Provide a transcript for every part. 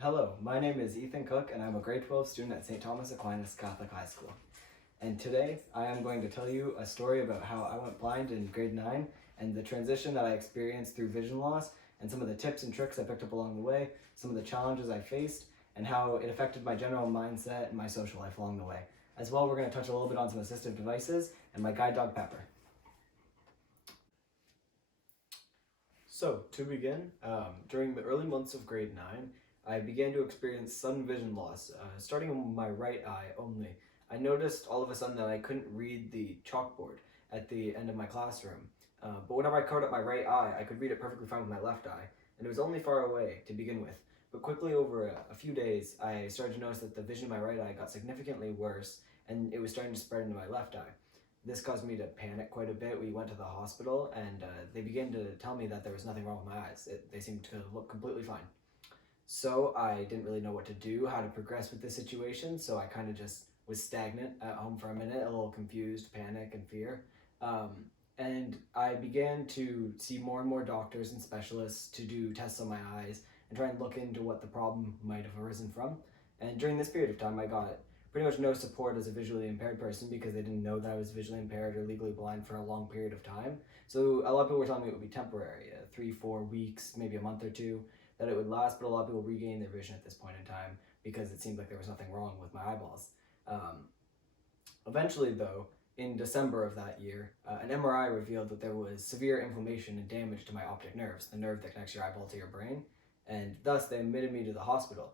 Hello, my name is Ethan Cook and I'm a grade 12 student at St. Thomas Aquinas Catholic High School. And today I am going to tell you a story about how I went blind in grade 9 and the transition that I experienced through vision loss and some of the tips and tricks I picked up along the way, some of the challenges I faced, and how it affected my general mindset and my social life along the way. As well, we're going to touch a little bit on some assistive devices and my guide dog Pepper. So, to begin, during the early months of grade 9, I began to experience sudden vision loss, starting in my right eye only. I noticed all of a sudden that I couldn't read the chalkboard at the end of my classroom. But whenever I covered up my right eye, I could read it perfectly fine with my left eye, and it was only far away to begin with. But quickly over a few days, I started to notice that the vision in my right eye got significantly worse, and it was starting to spread into my left eye. This caused me to panic quite a bit. We went to the hospital and they began to tell me that there was nothing wrong with my eyes. They seemed to look completely fine. So I didn't really know what to do, how to progress with this situation, so I kind of just was stagnant at home for a minute, a little confused, panic and fear. And I began to see more and more doctors and specialists to do tests on my eyes and try and look into what the problem might have arisen from. And during this period of time, I got pretty much no support as a visually impaired person because they didn't know that I was visually impaired or legally blind for a long period of time. So a lot of people were telling me it would be temporary, 3-4 weeks, maybe a month or two, that it would last, but a lot of people regained their vision at this point in time because it seemed like there was nothing wrong with my eyeballs. Eventually, though, in December of that year, an MRI revealed that there was severe inflammation and damage to my optic nerves, the nerve that connects your eyeball to your brain, and thus they admitted me to the hospital.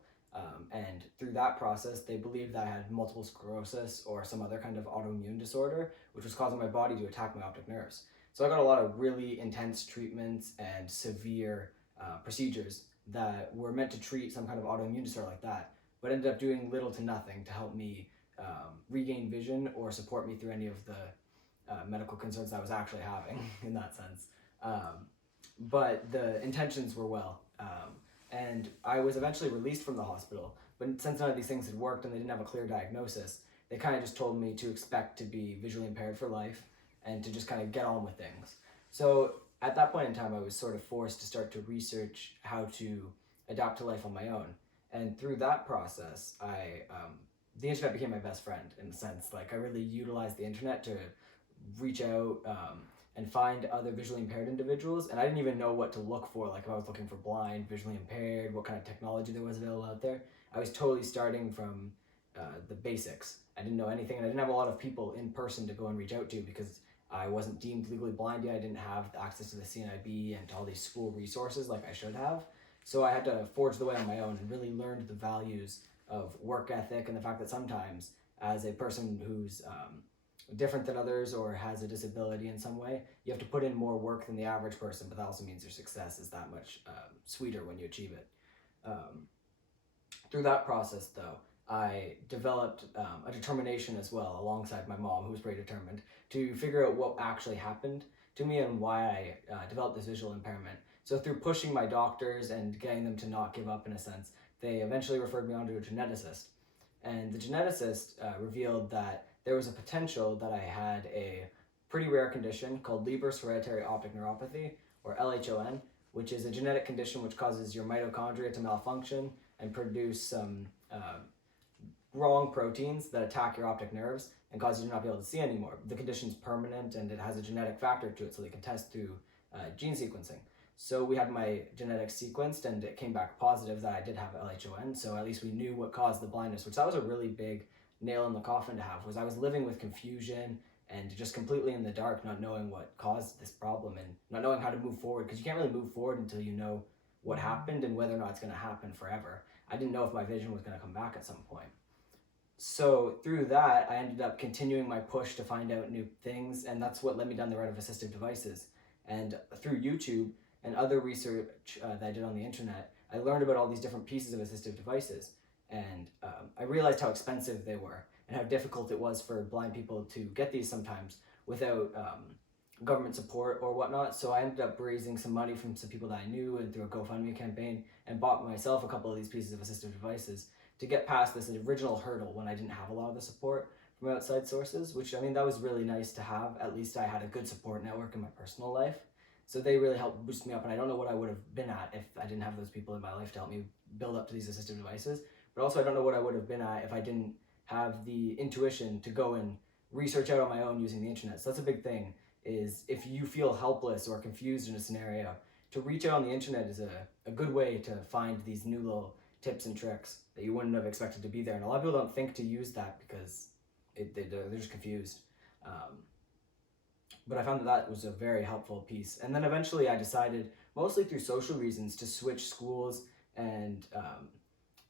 And through that process, they believed that I had multiple sclerosis or some other kind of autoimmune disorder, which was causing my body to attack my optic nerves. So I got a lot of really intense treatments and severe procedures that were meant to treat some kind of autoimmune disorder like that, but ended up doing little to nothing to help me regain vision or support me through any of the medical concerns I was actually having in that sense. But the intentions were well. And I was eventually released from the hospital, but since none of these things had worked and they didn't have a clear diagnosis, they kind of just told me to expect to be visually impaired for life and to just kind of get on with things. So at that point in time, I was sort of forced to start to research how to adapt to life on my own. And through that process, the internet became my best friend in a sense. Like I really utilized the internet to reach out and find other visually impaired individuals. And I didn't even know what to look for. Like if I was looking for blind, visually impaired, what kind of technology there was available out there. I was totally starting from the basics. I didn't know anything, and I didn't have a lot of people in person to go and reach out to because I wasn't deemed legally blind yet. I didn't have access to the CNIB and to all these school resources like I should have. So I had to forge the way on my own and really learned the values of work ethic and the fact that sometimes as a person who's different than others or has a disability in some way, you have to put in more work than the average person, but that also means your success is that much sweeter when you achieve it. Through that process, though, I developed a determination as well, alongside my mom, who was pretty determined, to figure out what actually happened to me and why I developed this visual impairment. So through pushing my doctors and getting them to not give up in a sense, they eventually referred me on to a geneticist. And the geneticist revealed that there was a potential that I had a pretty rare condition called Leber's hereditary optic neuropathy, or LHON, which is a genetic condition which causes your mitochondria to malfunction and produce some wrong proteins that attack your optic nerves and cause you to not be able to see anymore. The condition's permanent and it has a genetic factor to it, so they can test through gene sequencing. So we had my genetics sequenced and it came back positive that I did have LHON, so at least we knew what caused the blindness, which that was a really big nail in the coffin to have, was I was living with confusion and just completely in the dark, not knowing what caused this problem and not knowing how to move forward, because you can't really move forward until you know what happened and whether or not it's going to happen forever. I didn't know if my vision was going to come back at some point. So through that, I ended up continuing my push to find out new things, and that's what led me down the road of assistive devices. And through YouTube and other research that I did on the internet, I learned about all these different pieces of assistive devices. And I realized how expensive they were and how difficult it was for blind people to get these sometimes without government support or whatnot. So I ended up raising some money from some people that I knew and through a GoFundMe campaign, and bought myself a couple of these pieces of assistive devices to get past this original hurdle when I didn't have a lot of the support from outside sources, which I mean, that was really nice to have. At least I had a good support network in my personal life. So they really helped boost me up, and I don't know what I would have been at if I didn't have those people in my life to help me build up to these assistive devices. But also, I don't know what I would have been at if I didn't have the intuition to go and research out on my own using the internet. So that's a big thing, is if you feel helpless or confused in a scenario, to reach out on the internet is a good way to find these new little tips and tricks that you wouldn't have expected to be there. And a lot of people don't think to use that because they're just confused. But I found that was a very helpful piece. And then eventually I decided, mostly through social reasons, to switch schools and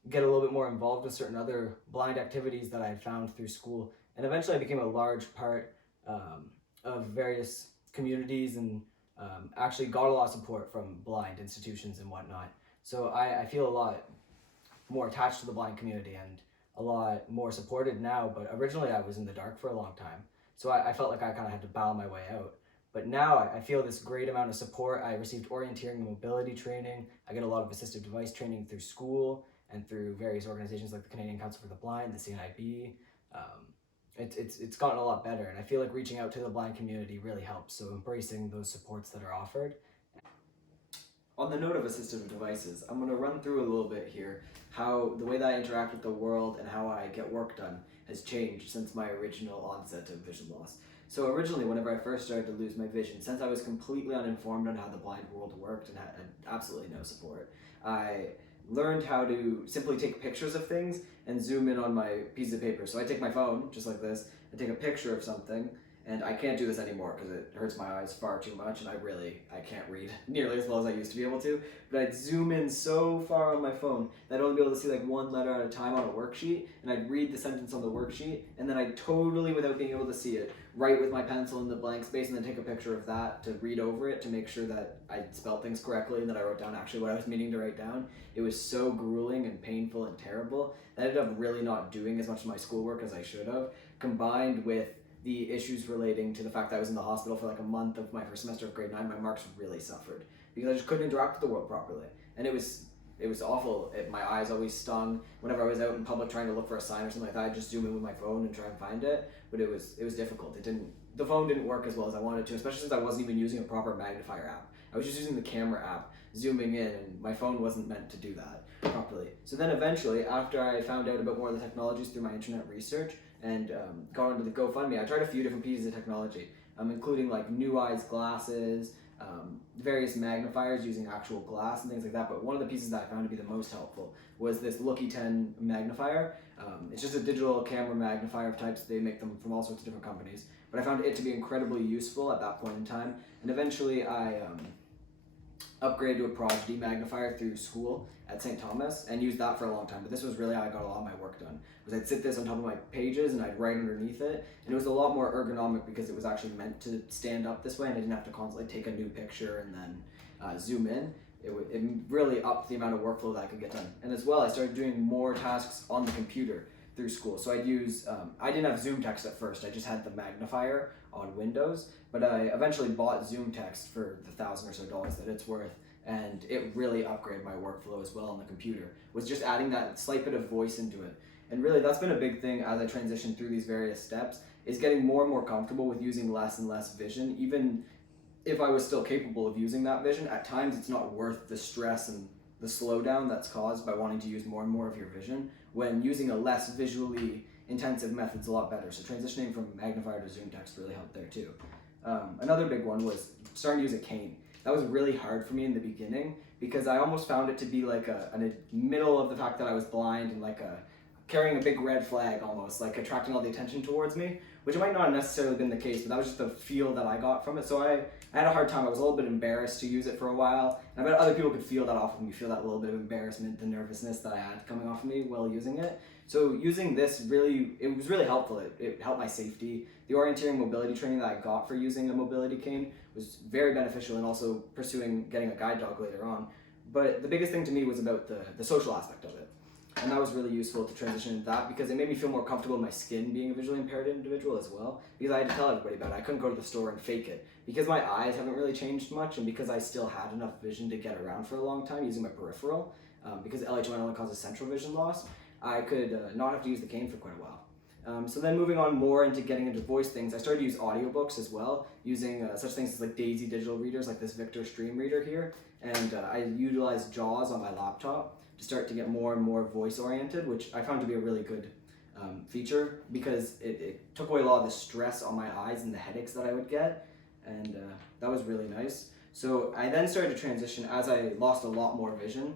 get a little bit more involved with certain other blind activities that I had found through school. And eventually I became a large part of various communities, and actually got a lot of support from blind institutions and whatnot. So I feel a lot more attached to the blind community and a lot more supported now, but originally I was in the dark for a long time. So I felt like I kind of had to battle my way out. But now I feel this great amount of support. I received orienteering and mobility training. I get a lot of assistive device training through school and through various organizations like the Canadian Council for the Blind, the CNIB. It's gotten a lot better, and I feel like reaching out to the blind community really helps. So embracing those supports that are offered. On the note of assistive devices, I'm going to run through a little bit here how the way that I interact with the world and how I get work done has changed since my original onset of vision loss. So originally, whenever I first started to lose my vision, since I was completely uninformed on how the blind world worked and had absolutely no support, I learned how to simply take pictures of things and zoom in on my piece of paper. So I take my phone, just like this, and take a picture of something, and I can't do this anymore because it hurts my eyes far too much, and I can't read nearly as well as I used to be able to. But I'd zoom in so far on my phone that I'd only be able to see like one letter at a time on a worksheet, and I'd read the sentence on the worksheet, and then I'd totally, without being able to see it, write with my pencil in the blank space, and then take a picture of that to read over it to make sure that I'd spelled things correctly and that I wrote down actually what I was meaning to write down. It was so grueling and painful and terrible that I ended up really not doing as much of my schoolwork as I should have, combined with the issues relating to the fact that I was in the hospital for like a month of my first semester of grade 9. My marks really suffered because I just couldn't interact with the world properly, and it was awful. My eyes always stung whenever I was out in public trying to look for a sign or something like that. I'd just zoom in with my phone and try and find it, but it was difficult. The phone didn't work as well as I wanted to, especially since I wasn't even using a proper magnifier app. I was just using the camera app, zooming in, and my phone wasn't meant to do that properly. So then eventually, after I found out about more of the technologies through my internet research and got into the GoFundMe, I tried a few different pieces of technology, including like New Eyes glasses, various magnifiers using actual glass and things like that. But one of the pieces that I found to be the most helpful was this Looky 10 magnifier. It's just a digital camera magnifier of types. They make them from all sorts of different companies. But I found it to be incredibly useful at that point in time. And eventually I upgraded to a Prodigy magnifier through school at St. Thomas and used that for a long time. But this was really how I got a lot of my work done. Was I'd sit this on top of my pages and I'd write underneath it, and it was a lot more ergonomic because it was actually meant to stand up this way, and I didn't have to constantly take a new picture and then zoom in. It really upped the amount of workflow that I could get done. And as well, I started doing more tasks on the computer through school. So I'd use, I didn't have Zoom Text at first, I just had the magnifier on Windows, but I eventually bought Zoom Text for the $1,000 or so that it's worth, and it really upgraded my workflow as well on the computer, was just adding that slight bit of voice into it. And really that's been a big thing as I transition through these various steps, is getting more and more comfortable with using less and less vision. Even if I was still capable of using that vision, at times it's not worth the stress and the slowdown that's caused by wanting to use more and more of your vision, when using a less visually intensive method's a lot better. So transitioning from magnifier to Zoom Text really helped there too. Another big one was starting to use a cane. That was really hard for me in the beginning because I almost found it to be like a middle of the fact that I was blind and like carrying a big red flag almost, like attracting all the attention towards me, which might not have necessarily been the case, but that was just the feel that I got from it. So I had a hard time. I was a little bit embarrassed to use it for a while, and I bet other people could feel that off of me, feel that little bit of embarrassment, the nervousness that I had coming off of me while using it. So using this it was really helpful. It helped my safety. The orienteering mobility training that I got for using a mobility cane was very beneficial, and also pursuing getting a guide dog later on. But the biggest thing to me was about the social aspect of it. And that was really useful to transition into that because it made me feel more comfortable in my skin being a visually impaired individual as well, because I had to tell everybody about it. I couldn't go to the store and fake it because my eyes haven't really changed much, and because I still had enough vision to get around for a long time using my peripheral, because LH1 only causes central vision loss, I could not have to use the cane for quite a while. So then moving on more into getting into voice things, I started to use audiobooks as well, using such things as like Daisy digital readers, like this Victor Stream reader here, and I utilized JAWS on my laptop to start to get more and more voice oriented, which I found to be a really good feature because it took away a lot of the stress on my eyes and the headaches that I would get, and that was really nice. So I then started to transition as I lost a lot more vision.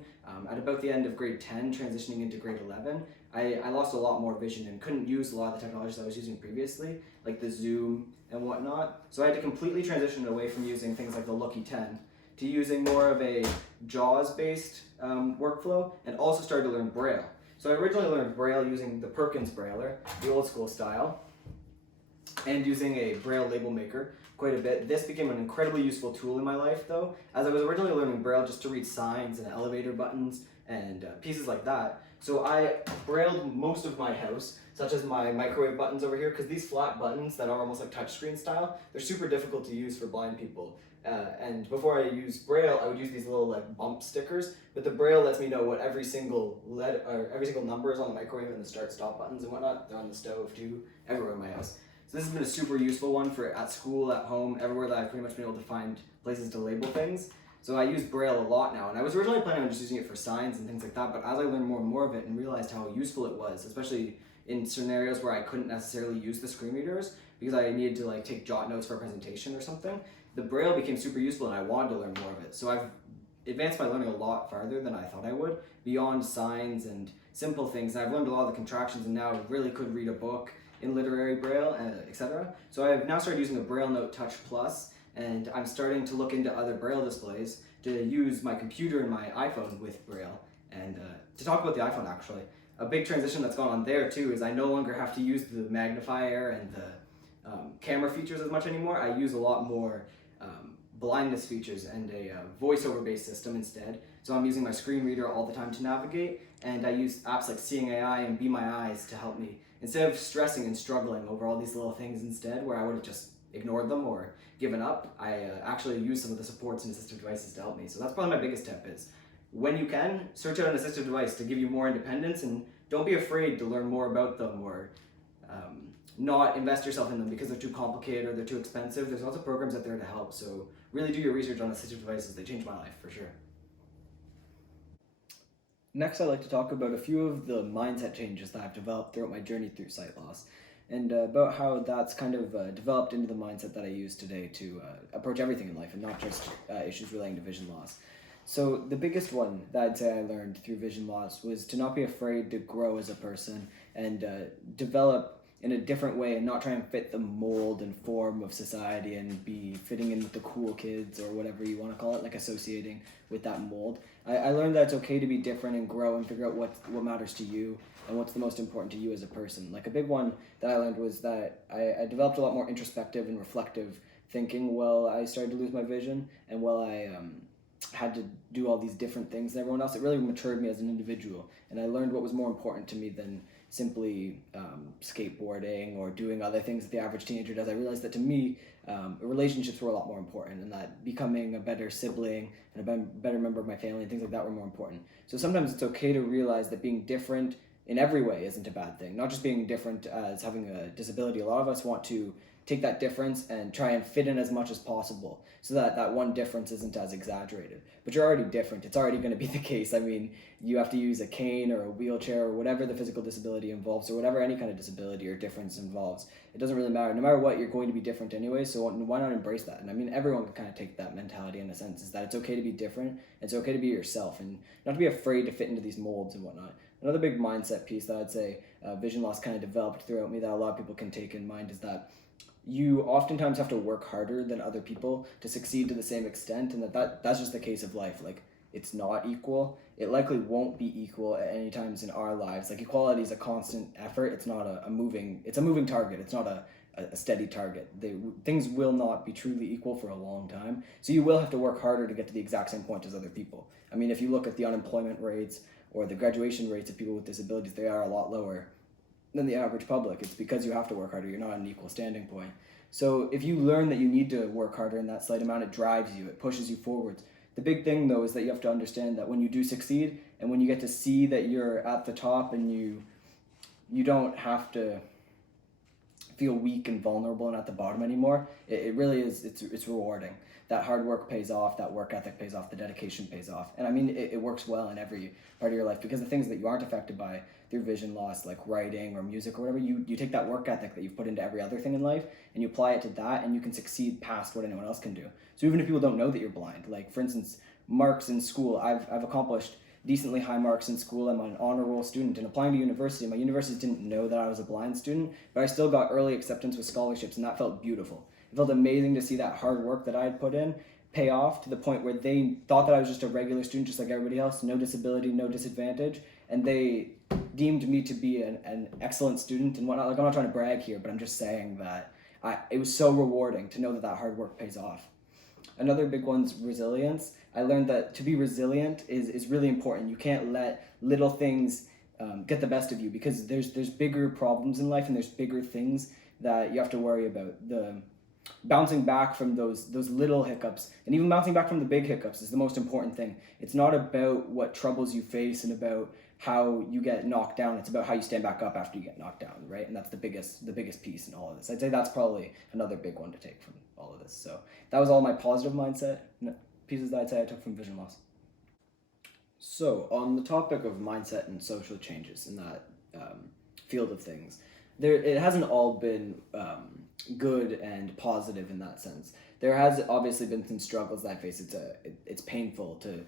At about the end of grade 10, transitioning into grade 11, I lost a lot more vision and couldn't use a lot of the technologies I was using previously, like the Zoom and whatnot. So I had to completely transition away from using things like the Lucky 10 to using more of a JAWS-based workflow, and also started to learn Braille. So I originally learned Braille using the Perkins Brailler, the old school style, and using a Braille label maker quite a bit. This became an incredibly useful tool in my life though, as I was originally learning Braille just to read signs and elevator buttons and pieces like that. So I brailled most of my house, such as my microwave buttons over here, because these flat buttons that are almost like touchscreen style, they're super difficult to use for blind people. And before I used Braille, I would use these little like bump stickers, but the Braille lets me know what every single every single number is on the microwave and the start-stop buttons and whatnot. They're on the stove too, everywhere in my house. So this has been a super useful one for at school, at home, everywhere that I've pretty much been able to find places to label things. So I use Braille a lot now, and I was originally planning on just using it for signs and things like that, but as I learned more and more of it and realized how useful it was, especially in scenarios where I couldn't necessarily use the screen readers because I needed to like take jot notes for a presentation or something, the Braille became super useful and I wanted to learn more of it. So I've advanced my learning a lot farther than I thought I would, beyond signs and simple things. And I've learned a lot of the contractions and now really could read a book in literary Braille, etc. So I've now started using a Braille Note Touch Plus, and I'm starting to look into other Braille displays to use my computer and my iPhone with Braille. And to talk about the iPhone actually, a big transition that's gone on there too is I no longer have to use the magnifier and the camera features as much anymore. I use a lot more blindness features and a voiceover based system instead. So I'm using my screen reader all the time to navigate, and I use apps like Seeing AI and Be My Eyes to help me. Instead of stressing and struggling over all these little things instead, where I would have just ignored them or given up, I actually use some of the supports and assistive devices to help me. So that's probably my biggest tip is, when you can, search out an assistive device to give you more independence, and don't be afraid to learn more about them or not invest yourself in them because they're too complicated or they're too expensive. There's lots of programs out there to help, so really do your research on assistive devices. They changed my life for sure. Next, I'd like to talk about a few of the mindset changes that I've developed throughout my journey through sight loss, and about how that's kind of developed into the mindset that I use today to approach everything in life, and not just issues relating to vision loss. So the biggest one that I'd say I learned through vision loss was to not be afraid to grow as a person and develop in a different way and not try and fit the mold and form of society and be fitting in with the cool kids or whatever you want to call it, like associating with that mold. I learned that it's okay to be different and grow and figure out what matters to you and what's the most important to you as a person. Like a big one that I learned was that I developed a lot more introspective and reflective thinking while I started to lose my vision, and while I had to do all these different things than everyone else. It really matured me as an individual, and I learned what was more important to me than simply skateboarding or doing other things that the average teenager does. I realized that to me, relationships were a lot more important, and that becoming a better sibling and a better member of my family and things like that were more important. So sometimes it's okay to realize that being different in every way isn't a bad thing. Not just being different as having a disability. A lot of us want to take that difference and try and fit in as much as possible so that that one difference isn't as exaggerated. But you're already different. It's already going to be the case. I mean, you have to use a cane or a wheelchair or whatever the physical disability involves, or whatever any kind of disability or difference involves. It doesn't really matter. No matter what, you're going to be different anyway, so why not embrace that? And I mean, everyone can kind of take that mentality in a sense, is that it's okay to be different, it's okay to be yourself, and not to be afraid to fit into these molds and whatnot. Another big mindset piece that I'd say vision loss kind of developed throughout me that a lot of people can take in mind is that you oftentimes have to work harder than other people to succeed to the same extent, and that's just the case of life. Like, it's not equal. It likely won't be equal at any times in our lives. Like, equality is a constant effort. It's not a moving target. It's not a steady target. Things will not be truly equal for a long time. So you will have to work harder to get to the exact same point as other people. I mean, if you look at the unemployment rates or the graduation rates of people with disabilities, they are a lot lower than the average public. It's because you have to work harder. You're not at an equal standing point. So if you learn that you need to work harder in that slight amount, it drives you, it pushes you forwards. The big thing though is that you have to understand that when you do succeed and when you get to see that you're at the top and you don't have to feel weak and vulnerable and at the bottom anymore, it really is, it's rewarding. That hard work pays off, that work ethic pays off, the dedication pays off. And I mean, it works well in every part of your life, because the things that you aren't affected by through vision loss, like writing or music or whatever, you take that work ethic that you've put into every other thing in life and you apply it to that, and you can succeed past what anyone else can do. So even if people don't know that you're blind, like for instance, marks in school, I've accomplished decently high marks in school. I'm an honor roll student, and applying to university, my universities didn't know that I was a blind student, but I still got early acceptance with scholarships, and that felt beautiful. It felt amazing to see that hard work that I had put in pay off, to the point where they thought that I was just a regular student, just like everybody else, no disability, no disadvantage, and they deemed me to be an excellent student and whatnot. Like, I'm not trying to brag here, but I'm just saying that it was so rewarding to know that that hard work pays off. Another big one's resilience. I learned that to be resilient is really important. You can't let little things get the best of you, because there's bigger problems in life, and there's bigger things that you have to worry about. The bouncing back from those little hiccups, and even bouncing back from the big hiccups, is the most important thing. It's not about what troubles you face and about how you get knocked down. It's about how you stand back up after you get knocked down, right? And that's the biggest piece in all of this. I'd say that's probably another big one to take from all of this. So that was all my positive mindset pieces that I'd say I took from vision loss. So on the topic of mindset and social changes in that field of things, it hasn't all been good and positive in that sense. There has obviously been some struggles that I face. It's painful to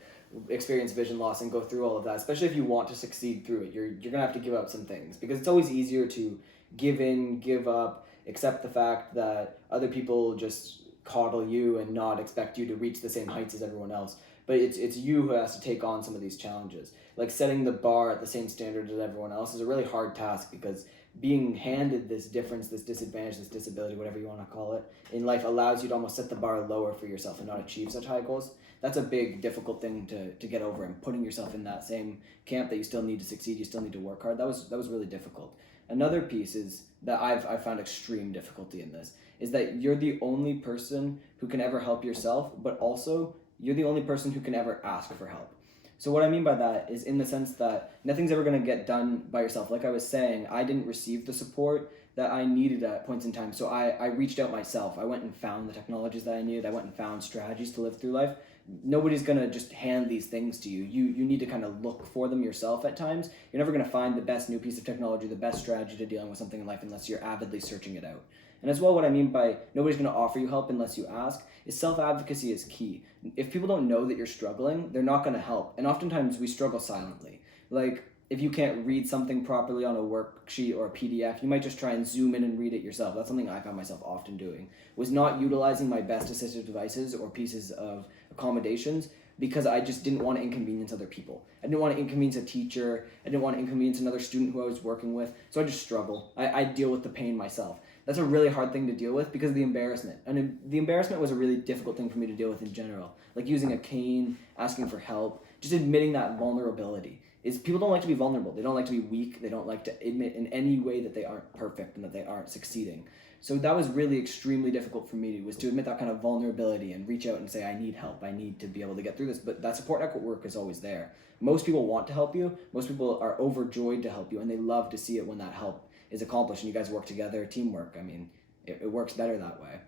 experience vision loss and go through all of that, especially if you want to succeed through it. You're gonna have to give up some things, because it's always easier to give in, give up, accept the fact that other people just coddle you and not expect you to reach the same heights as everyone else. But it's you who has to take on some of these challenges. Like, setting the bar at the same standard as everyone else is a really hard task, because being handed this difference, this disadvantage, this disability, whatever you want to call it, in life allows you to almost set the bar lower for yourself and not achieve such high goals. That's a big, difficult thing to get over, and putting yourself in that same camp that you still need to succeed, you still need to work hard. That was really difficult. Another piece is that I've found extreme difficulty in this, is that you're the only person who can ever help yourself, but also you're the only person who can ever ask for help. So what I mean by that is in the sense that nothing's ever going to get done by yourself. Like I was saying, I didn't receive the support that I needed at points in time. So I reached out myself. I went and found the technologies that I needed. I went and found strategies to live through life. Nobody's going to just hand these things to you. You need to kind of look for them yourself at times. You're never going to find the best new piece of technology, the best strategy to dealing with something in life, unless you're avidly searching it out. And as well, what I mean by nobody's going to offer you help unless you ask is self-advocacy is key. If people don't know that you're struggling, they're not going to help. And oftentimes we struggle silently. Like, if you can't read something properly on a worksheet or a PDF, you might just try and zoom in and read it yourself. That's something I found myself often doing, was not utilizing my best assistive devices or pieces of accommodations, because I just didn't want to inconvenience other people. I didn't want to inconvenience a teacher. I didn't want to inconvenience another student who I was working with. So I just struggle. I deal with the pain myself. That's a really hard thing to deal with because of the embarrassment. And the embarrassment was a really difficult thing for me to deal with in general. Like using a cane, asking for help, just admitting that vulnerability. Is people don't like to be vulnerable. They don't like to be weak. They don't like to admit in any way that they aren't perfect and that they aren't succeeding. So that was really extremely difficult for me, was to admit that kind of vulnerability and reach out and say, I need help. I need to be able to get through this. But that support network is always there. Most people want to help you. Most people are overjoyed to help you, and they love to see it when that help is accomplished and you guys work together, teamwork. I mean, it works better that way.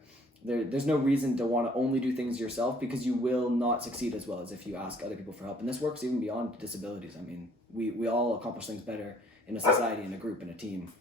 There's no reason to want to only do things yourself, because you will not succeed as well as if you ask other people for help. And this works even beyond disabilities. I mean, we all accomplish things better in a society, in a group, in a team.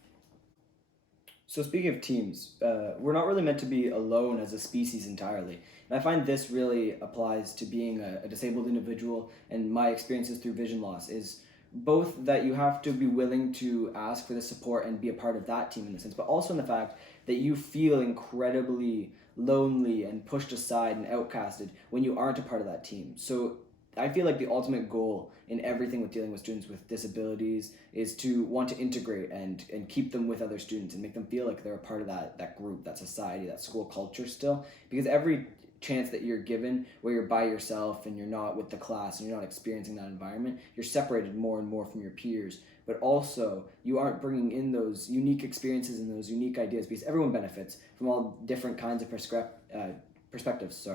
So speaking of teams, we're not really meant to be alone as a species entirely. And I find this really applies to being a disabled individual, and my experiences through vision loss is both that you have to be willing to ask for the support and be a part of that team in the sense, but also in the fact that you feel incredibly lonely and pushed aside and outcasted when you aren't a part of that team. So I feel like the ultimate goal in everything with dealing with students with disabilities is to want to integrate and keep them with other students and make them feel like they're a part of that group, that society, that school culture still. Because every chance that you're given where you're by yourself and you're not with the class and you're not experiencing that environment, you're separated more and more from your peers. But also, you aren't bringing in those unique experiences and those unique ideas, because everyone benefits from all different kinds of perspectives,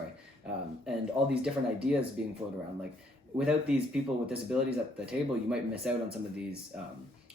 and all these different ideas being floated around. Like, without these people with disabilities at the table, you might miss out on some of these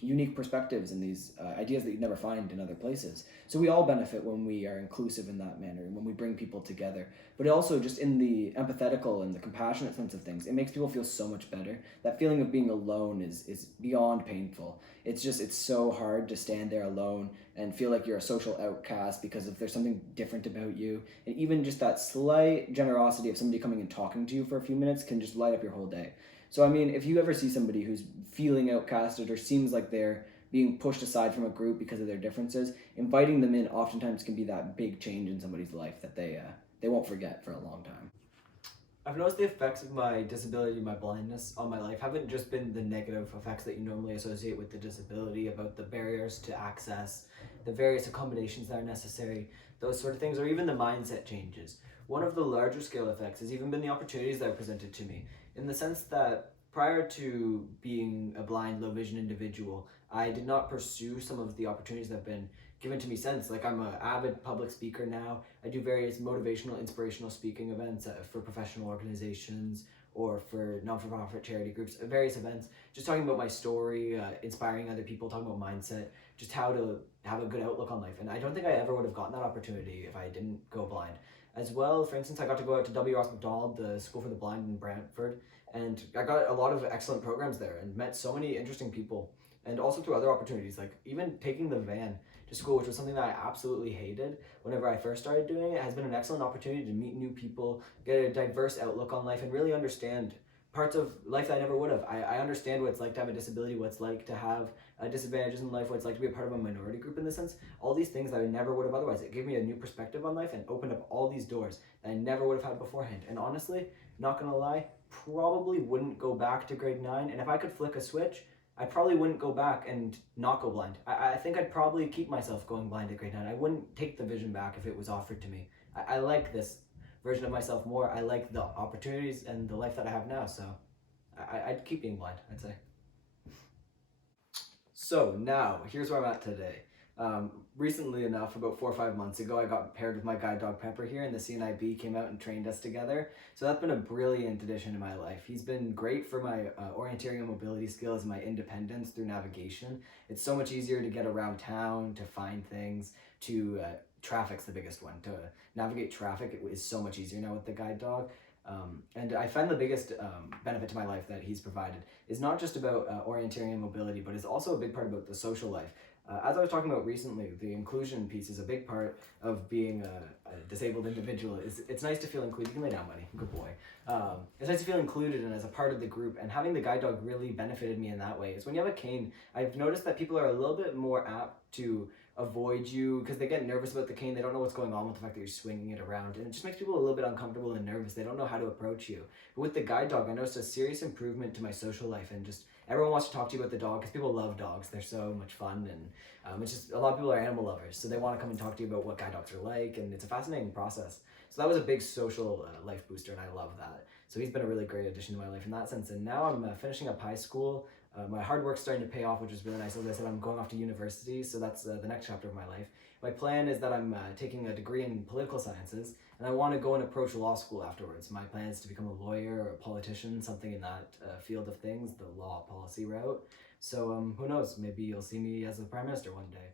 unique perspectives and these ideas that you'd never find in other places. So we all benefit when we are inclusive in that manner, when we bring people together. But also just in the empathetical and the compassionate sense of things, it makes people feel so much better. That feeling of being alone is beyond painful. It's so hard to stand there alone and feel like you're a social outcast because if there's something different about you. And even just that slight generosity of somebody coming and talking to you for a few minutes can just light up your whole day. So I mean, if you ever see somebody who's feeling outcasted or seems like they're being pushed aside from a group because of their differences, inviting them in oftentimes can be that big change in somebody's life that they won't forget for a long time. I've noticed the effects of my disability, my blindness on my life haven't just been the negative effects that you normally associate with the disability, about the barriers to access, the various accommodations that are necessary, those sort of things, or even the mindset changes. One of the larger scale effects has even been the opportunities that are presented to me, in the sense that prior to being a blind, low vision individual, I did not pursue some of the opportunities that have been given to me since. Like, I'm an avid public speaker now. I do various motivational, inspirational speaking events for professional organizations or for non-for-profit charity groups, various events, just talking about my story, inspiring other people, talking about mindset, just how to have a good outlook on life. And I don't think I ever would have gotten that opportunity if I didn't go blind. As well, for instance, I got to go out to W. Ross Macdonald, the School for the Blind in Brantford, and I got a lot of excellent programs there and met so many interesting people. And also through other opportunities, like even taking the van to school, which was something that I absolutely hated whenever I first started doing it, has been an excellent opportunity to meet new people, get a diverse outlook on life, and really understand parts of life that I never would have. I understand what it's like to have a disability, what it's like to have disadvantages in life, what it's like to be a part of a minority group in this sense. All these things that I never would have otherwise. It gave me a new perspective on life and opened up all these doors that I never would have had beforehand. And honestly, not gonna lie, probably wouldn't go back to grade 9. And if I could flick a switch, I probably wouldn't go back and not go blind. I think I'd probably keep myself going blind at grade 9. I wouldn't take the vision back if it was offered to me. I like this version of myself more. I like the opportunities and the life that I have now, so I'd keep being blind, I'd say. So now, here's where I'm at today. Recently enough, about 4 or 5 months ago, I got paired with my guide dog Pepper here, and the CNIB came out and trained us together. So that's been a brilliant addition to my life. He's been great for my orienteering and mobility skills, my independence through navigation. It's so much easier to get around town, to find things, to traffic's the biggest one. To navigate traffic is so much easier now with the guide dog. And I find the biggest benefit to my life that he's provided is not just about orienteering and mobility, but it's also a big part about the social life. As I was talking about recently, the inclusion piece is a big part of being a disabled individual. It's nice to feel included. You can lay down, buddy. Good boy. It's nice to feel included and as a part of the group, and having the guide dog really benefited me in that way. Is when you have a cane, I've noticed that people are a little bit more apt to avoid you because they get nervous about the cane. They don't know what's going on with the fact that you're swinging it around, and it just makes people a little bit uncomfortable and nervous. They don't know how to approach you. But with the guide dog, I noticed a serious improvement to my social life, and just everyone wants to talk to you about the dog because people love dogs. They're so much fun, and it's just a lot of people are animal lovers, so they want to come and talk to you about what guide dogs are like, and it's a fascinating process. So that was a big social life booster, and I love that. So he's been a really great addition to my life in that sense. And now I'm finishing up high school. My hard work's starting to pay off, which is really nice. As I said, I'm going off to university, so that's the next chapter of my life. My plan is that I'm taking a degree in political sciences, and I want to go and approach law school afterwards. My plan is to become a lawyer or a politician, something in that field of things, the law policy route. So who knows, maybe you'll see me as a prime minister one day.